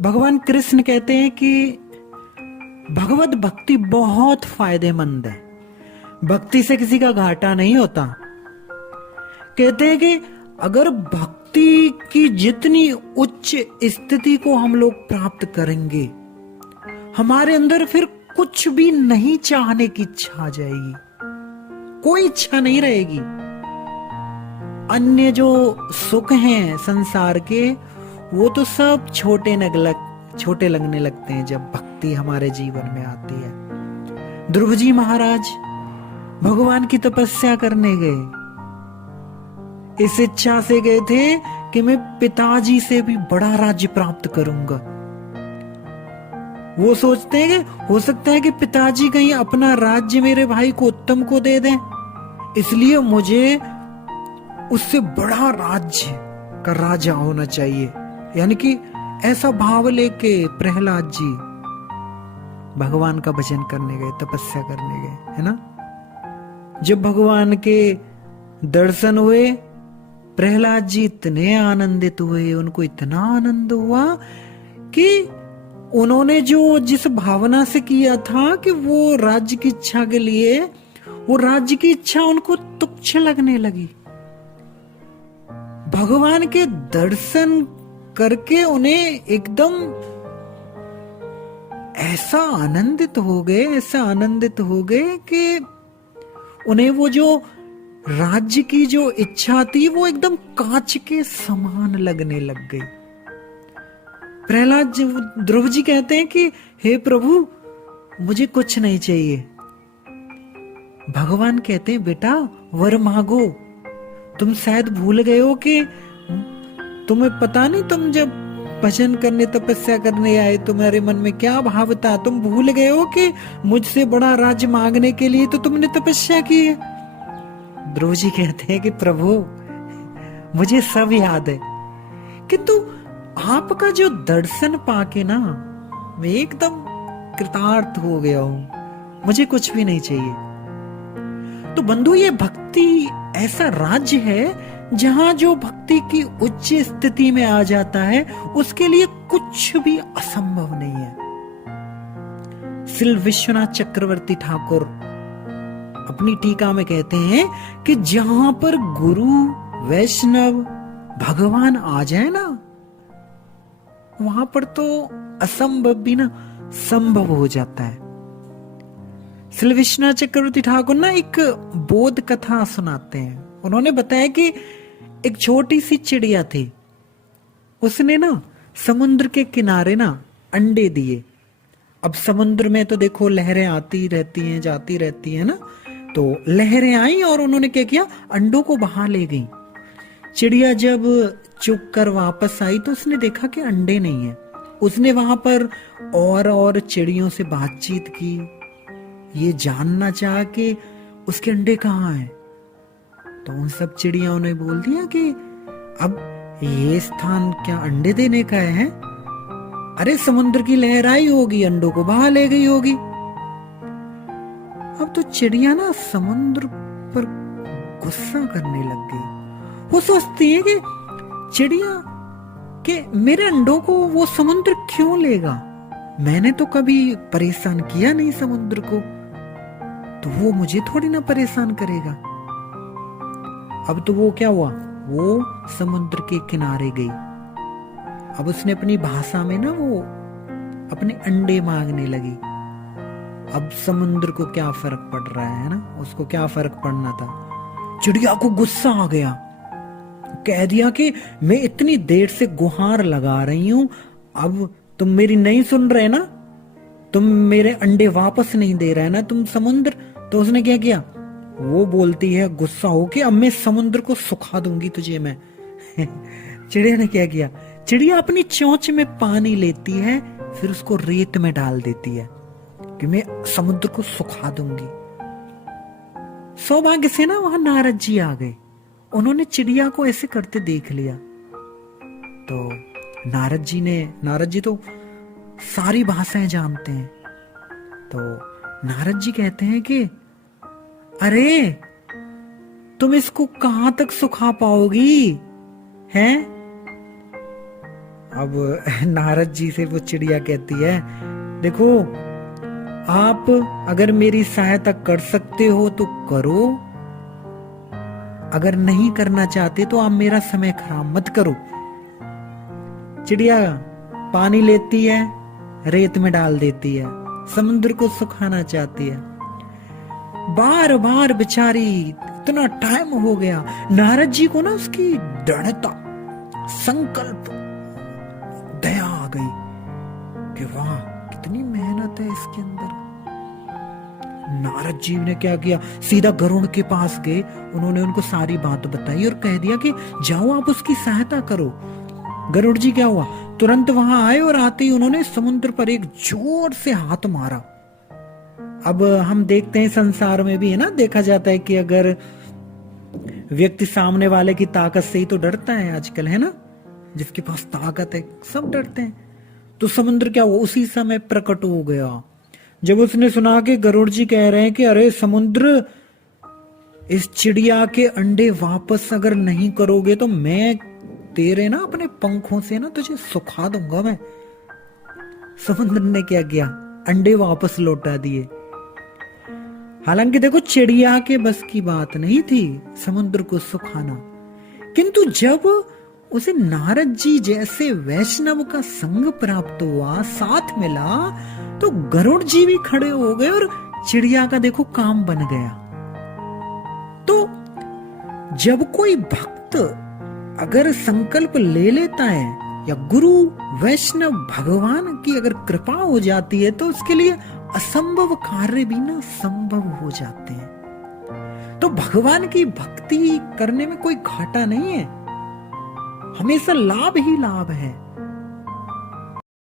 भगवान कृष्ण कहते हैं कि भगवत भक्ति बहुत फायदेमंद है, भक्ति से किसी का घाटा नहीं होता। कहते हैं कि अगर भक्ति की जितनी उच्च स्थिति को हम लोग प्राप्त करेंगे, हमारे अंदर फिर कुछ भी नहीं चाहने की इच्छा आ जाएगी, कोई इच्छा नहीं रहेगी। अन्य जो सुख हैं संसार के, वो तो सब छोटे लगने लगते हैं जब भक्ति हमारे जीवन में आती है। ध्रुव जी महाराज भगवान की तपस्या करने गए, इस इच्छा से गए थे कि मैं पिताजी से भी बड़ा राज्य प्राप्त करूंगा। वो सोचते हैं कि हो सकता है कि पिताजी कहीं अपना राज्य मेरे भाई को उत्तम को दे दें, इसलिए मुझे उससे बड़ा राज्य का राजा होना चाहिए। यानी कि ऐसा भाव लेके प्रहलाद जी भगवान का भजन करने गए, तपस्या करने गए, है ना। जब भगवान के दर्शन हुए, प्रहलाद जी इतने आनंदित हुए, उनको इतना आनंद हुआ कि उन्होंने जो जिस भावना से किया था कि वो राज्य की इच्छा के लिए, वो राज्य की इच्छा उनको तुच्छ लगने लगी। भगवान के दर्शन करके उन्हें एकदम ऐसा आनंदित हो गए कि उन्हें वो जो राज्य की जो इच्छा थी वो एकदम कांच के समान लगने लग गई। प्रहलाद जी, ध्रुव जी कहते हैं कि हे प्रभु मुझे कुछ नहीं चाहिए। भगवान कहते हैं बेटा वर मांगो। तुम शायद भूल गए हो कि तुम्हें पता नहीं, तुम जब भजन करने तपस्या करने आए तुम्हारे मन में क्या भाव था। तुम भूल गए हो कि मुझसे बड़ा राज्य मांगने के लिए तो तुमने तपस्या की है। ध्रुव जी कहते हैं कि प्रभु मुझे सब याद है, किंतु आपका जो दर्शन पाके ना मैं एकदम कृतार्थ हो गया हूं, मुझे कुछ भी नहीं चाहिए। तो बंधु, ये भक्ति ऐसा राज्य है जहां जो भक्ति की उच्च स्थिति में आ जाता है उसके लिए कुछ भी असंभव नहीं है। श्री विश्वनाथ चक्रवर्ती ठाकुर अपनी टीका में कहते हैं कि जहां पर गुरु वैष्णव भगवान आ जाए ना, वहां पर तो असंभव भी ना संभव हो जाता है। श्री विश्वनाथ चक्रवर्ती ठाकुर ना एक बोध कथा सुनाते हैं। उन्होंने बताया कि एक छोटी सी चिड़िया थी, उसने ना समुद्र के किनारे ना अंडे दिए। अब समुद्र में तो देखो लहरें आती रहती हैं जाती रहती हैं ना, तो लहरें आई और उन्होंने क्या किया, अंडों को बहा ले गई। चिड़िया जब चुग कर वापस आई तो उसने देखा कि अंडे नहीं है। उसने वहां पर और चिड़ियों से बातचीत की, ये जानना चाहा कि उसके अंडे कहाँ हैं। तो उन सब चिड़ियाओं ने बोल दिया कि अब ये स्थान क्या अंडे देने का है? अरे समुद्र की लहर आई होगी, अंडों को बहा ले गई होगी। अब तो चिड़िया ना समुद्र पर गुस्सा करने लग गई। वो सोचती है कि चिड़िया कि मेरे अंडों को वो समुद्र क्यों लेगा? मैंने तो कभी परेशान किया नहीं समुद्र को, तो वो मुझे थोड़ी ना परेशान करेगा। अब तो वो क्या हुआ, वो समुद्र के किनारे गई। अब उसने अपनी भाषा में ना वो अपने अंडे मांगने लगी। अब समुद्र को क्या फर्क पड़ रहा है ना, उसको क्या फर्क पड़ना था। चिड़िया को गुस्सा आ गया, कह दिया कि मैं इतनी देर से गुहार लगा रही हूं, अब तुम मेरी नहीं सुन रहे ना, तुम मेरे अंडे वापस नहीं दे रहे ना तुम समुद्र। तो उसने क्या किया, वो बोलती है गुस्सा हो कि अब मैं समुद्र को सुखा दूंगी तुझे मैं। चिड़िया ने क्या किया, चिड़िया अपनी चोंच में पानी लेती है, फिर उसको रेत में डाल देती है कि मैं समुद्र को सुखा दूंगी। सौभाग्य से ना वहां नारद जी आ गए। उन्होंने चिड़िया को ऐसे करते देख लिया तो नारद जी तो सारी भाषाएं जानते हैं। तो नारद जी कहते हैं कि अरे तुम इसको कहां तक सुखा पाओगी हैं? अब नारद जी से वो चिड़िया कहती है, देखो आप अगर मेरी सहायता कर सकते हो तो करो, अगर नहीं करना चाहते तो आप मेरा समय खराब मत करो। चिड़िया पानी लेती है, रेत में डाल देती है, समुद्र को सुखाना चाहती है। बार बार बेचारी, इतना टाइम हो गया, नारद जी को ना उसकी दृढ़ता, संकल्प, दया आ गई कि वाह कितनी मेहनत है इसके अंदर। नारद जी ने क्या किया, सीधा गरुड़ के पास गए, उन्होंने उनको सारी बात बताई और कह दिया कि जाओ आप उसकी सहायता करो। गरुड़ जी क्या हुआ, तुरंत वहां आए और आते ही उन्होंने समुद्र पर एक जोर से हाथ मारा। अब हम देखते हैं संसार में भी है ना, देखा जाता है कि अगर व्यक्ति सामने वाले की ताकत से ही तो डरता है आजकल, है ना, जिसके पास ताकत है सब डरते हैं। तो समुद्र क्या हुआ, उसी समय प्रकट हो गया जब उसने सुना कि गरुड़ जी कह रहे हैं कि अरे समुद्र, इस चिड़िया के अंडे वापस अगर नहीं करोगे तो मैं तेरे ना अपने पंखों से ना तुझे सुखा दूंगा मैं। समुद्र ने क्या किया, अंडे वापस लौटा दिए। हालांकि देखो चिड़िया के बस की बात नहीं थी समुद्र को सुखाना, किंतु जब उसे नारद जी जैसे वैष्णव का संग प्राप्त हुआ, साथ मिला, तो गरुड़ जी भी खड़े हो गए और चिड़िया का देखो काम बन गया। तो जब कोई भक्त अगर संकल्प ले लेता है या गुरु वैष्णव भगवान की अगर कृपा हो जाती है तो उसके लिए असंभव कार्य भी ना संभव हो जाते हैं। तो भगवान की भक्ति करने में कोई घाटा नहीं है, हमेशा लाभ ही लाभ है।